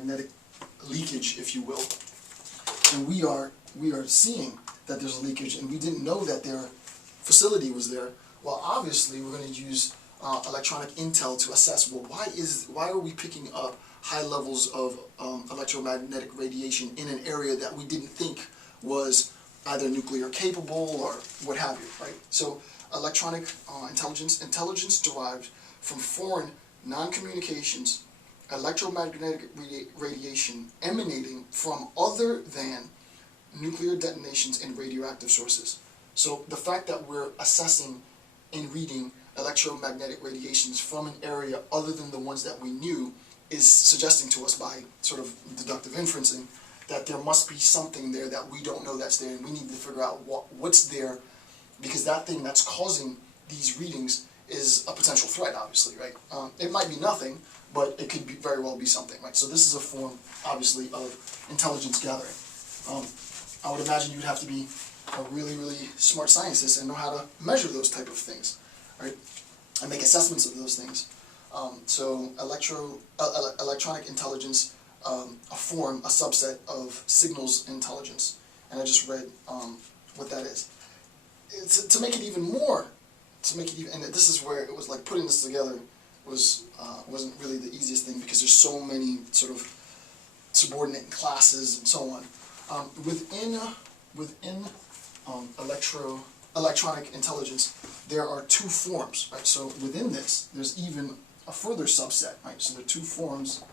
electromagnetic leakage, if you will. And we are seeing that there's a leakage, and we didn't know that their facility was there. Well, obviously, we're going to use electronic intel to assess, well, why are we picking up high levels of electromagnetic radiation in an area that we didn't think was either nuclear capable or what have you, right? So electronic intelligence derived from foreign non-communications, electromagnetic radiation emanating from other than nuclear detonations and radioactive sources. So the fact that we're assessing and reading electromagnetic radiations from an area other than the ones that we knew is suggesting to us by sort of deductive inferencing that there must be something there that we don't know that's there, and we need to figure out what's there, because that thing that's causing these readings is a potential threat, obviously, right? It might be nothing, but it could very well be something, right? So this is a form, obviously, of intelligence gathering. I would imagine you'd have to be a really, really smart scientist and know how to measure those type of things, right? And make assessments of those things. So electronic intelligence, a subset of signals intelligence. And I just read what that is. To make it even more, and this is where it was like putting this together wasn't really the easiest thing, because there's so many sort of subordinate classes and so on. Within electronic intelligence, there are two forms, right? So within this, there's even a further subset, right? So there are two forms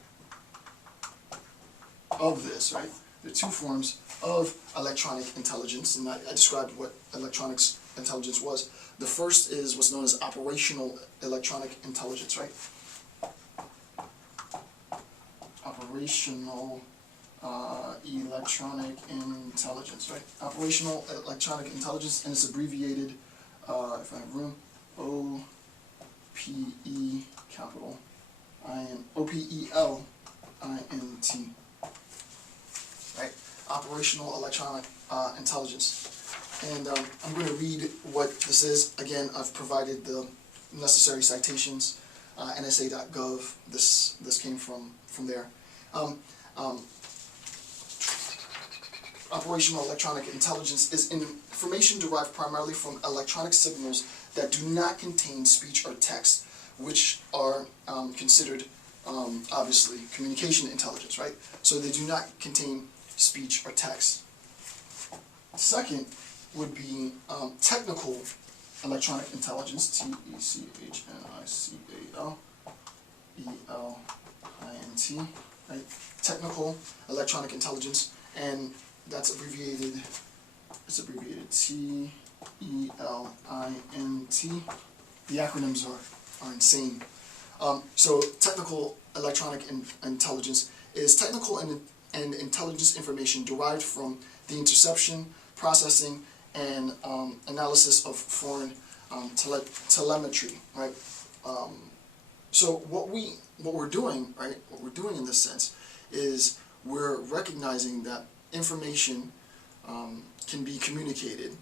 of this, right? There are two forms of electronic intelligence, and I described what electronics intelligence was. The first is what's known as operational electronic intelligence, right? Operational electronic intelligence, right? Operational electronic intelligence, and it's abbreviated, if I have room, OPE, capital OPELINT, right? Operational electronic intelligence. And I'm going to read what this is. Again, I've provided the necessary citations, NSA.gov. This came from there. Operational electronic intelligence is information derived primarily from electronic signals that do not contain speech or text, which are considered, obviously, communication intelligence, right? So they do not contain speech or text. Second would be technical electronic intelligence, TECHNICALELINT, right? Technical electronic intelligence, and that's abbreviated, it's abbreviated TELINT. The acronyms are insane. So technical electronic intelligence is technical and intelligence information derived from the interception, processing, and analysis of foreign telemetry, right? So what we're doing, right? What we're doing in this sense is we're recognizing that information can be communicated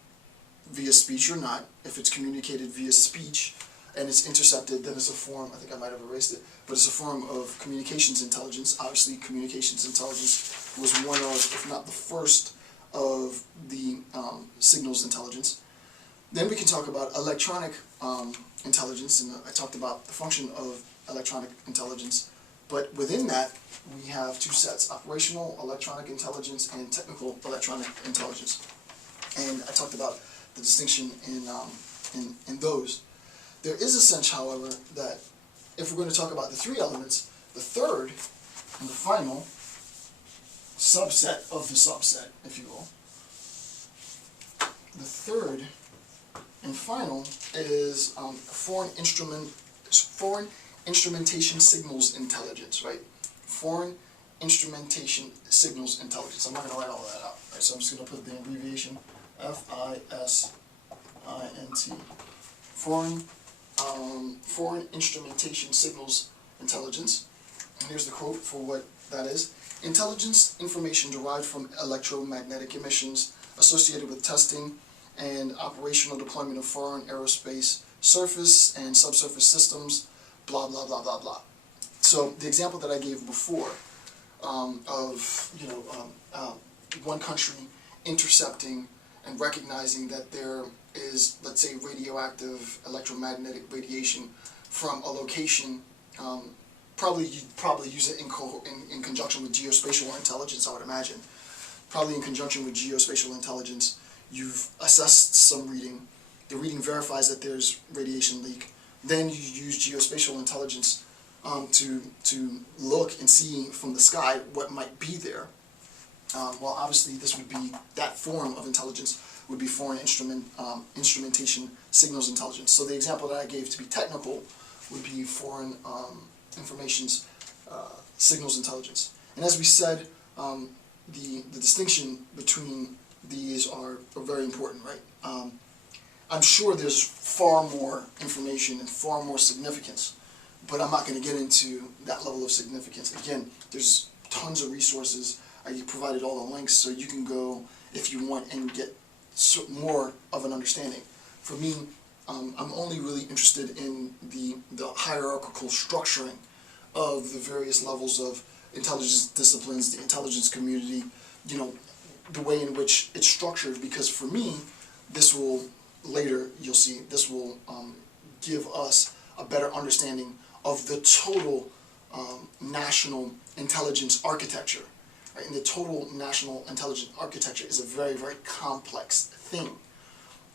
via speech or not. If it's communicated via speech and it's intercepted, then it's a form, I think I might have erased it, but it's a form of communications intelligence. Obviously, communications intelligence was one of, if not the first, of the signals intelligence. Then we can talk about electronic intelligence, and I talked about the function of electronic intelligence. But within that, we have two sets: operational electronic intelligence and technical electronic intelligence. And I talked about the distinction in those. There is a sense, however, that if we're going to talk about the three elements, the third and the final subset of the subset, if you will, the third and final is foreign instrumentation signals intelligence, right? Foreign instrumentation signals intelligence. I'm not going to write all of that out, right? So I'm just going to put the abbreviation FISINT. Foreign instrumentation signals intelligence. And here's the quote for what that is: intelligence information derived from electromagnetic emissions associated with testing and operational deployment of foreign aerospace surface and subsurface systems, blah, blah, blah, blah, blah. So the example that I gave before, of one country intercepting and recognizing that there is, let's say, radioactive electromagnetic radiation from a location. You'd probably use it in conjunction with geospatial intelligence, I would imagine. Probably in conjunction with geospatial intelligence, you've assessed some reading. The reading verifies that there's radiation leak. Then you use geospatial intelligence to look and see from the sky what might be there. Well, obviously, that form of intelligence would be foreign instrumentation signals intelligence. So the example that I gave, to be technical, would be foreign information's signals intelligence. And as we said, the distinction between these are very important, right? I'm sure there's far more information and far more significance, but I'm not going to get into that level of significance. Again, there's tons of resources. I provided all the links, so you can go if you want and get more of an understanding. For me, I'm only really interested in the hierarchical structuring of the various levels of intelligence disciplines, the intelligence community, the way in which it's structured, because for me, this will, later you'll see, this will give us a better understanding of the total national intelligence architecture. Right? And the total national intelligence architecture is a very, very complex thing.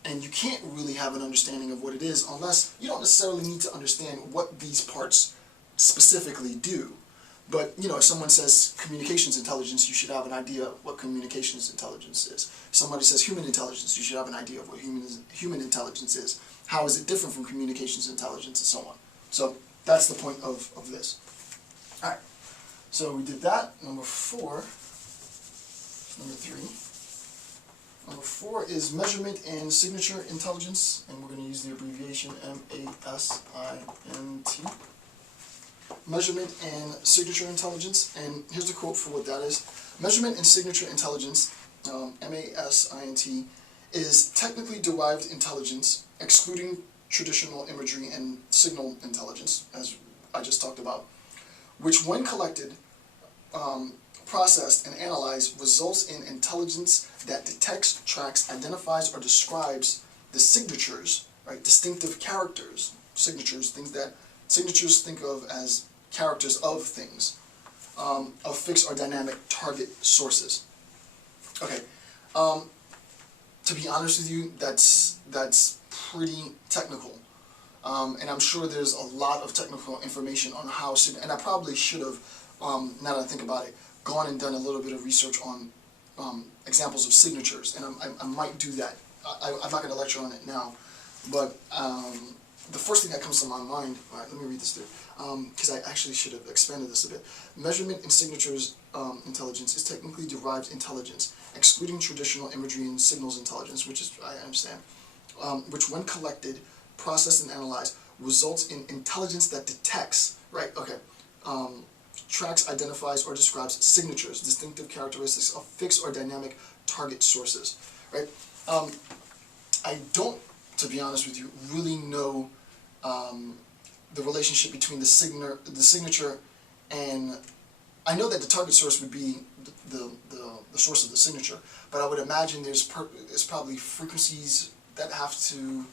And you can't really have an understanding of what it is unless you don't necessarily need to understand what these parts specifically do. But, if someone says communications intelligence, you should have an idea of what communications intelligence is. If somebody says human intelligence, you should have an idea of what human intelligence is. How is it different from communications intelligence, and so on. So that's the point of this. All right. So we did that. Number 4. Number 3. Number 4 is measurement and signature intelligence, and we're going to use the abbreviation MASINT. Measurement and signature intelligence, and here's the quote for what that is. Measurement and signature intelligence, MASINT, is technically derived intelligence, excluding traditional imagery and signal intelligence, as I just talked about, which when collected, processed, and analyzed results in intelligence that detects, tracks, identifies, or describes the signatures, right, distinctive characters, signatures, signatures think of as characters of things, of fixed or dynamic target sources. Okay, to be honest with you, that's pretty technical. And I'm sure there's a lot of technical information on how, and I probably should have, now that I think about it, gone and done a little bit of research on examples of signatures, and I might do that. I'm not going to lecture on it now, but the first thing that comes to my mind, all right, let me read this through, because I actually should have expanded this a bit. Measurement and signatures intelligence is technically derived intelligence, excluding traditional imagery and signals intelligence, which is, I understand, which when collected, processed, and analyzed, results in intelligence that detects, right, okay, tracks, identifies, or describes signatures, distinctive characteristics of fixed or dynamic target sources, right? I don't, to be honest with you, really know the relationship between the signature and, I know that the target source would be the source of the signature, but I would imagine there's probably frequencies that have to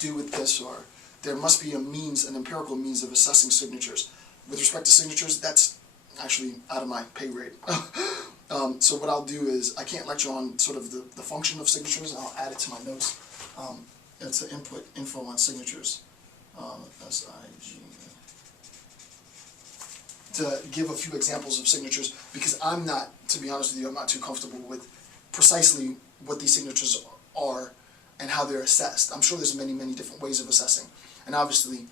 do with this, or there must be an empirical means of assessing signatures. With respect to signatures, that's actually out of my pay grade. So what I'll do is, I can't lecture on sort of the function of signatures, I'll add it to my notes. It's an info on signatures, SIG, to give a few examples of signatures, because I'm not, to be honest with you, I'm not too comfortable with precisely what these signatures are and how they're assessed. I'm sure there's many, many different ways of assessing. And obviously,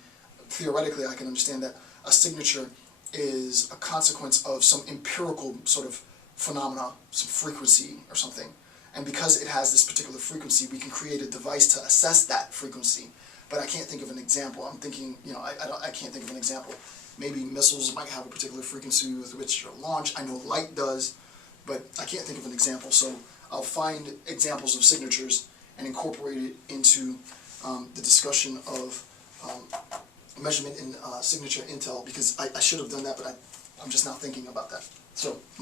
theoretically, I can understand that a signature is a consequence of some empirical sort of phenomena, some frequency or something. And because it has this particular frequency, we can create a device to assess that frequency. But I can't think of an example. I'm thinking, I can't think of an example. Maybe missiles might have a particular frequency with which they're launched. I know light does, but I can't think of an example. So I'll find examples of signatures and incorporate it into the discussion of measurement and signature intel, because I should have done that, but I'm just not thinking about that. So, my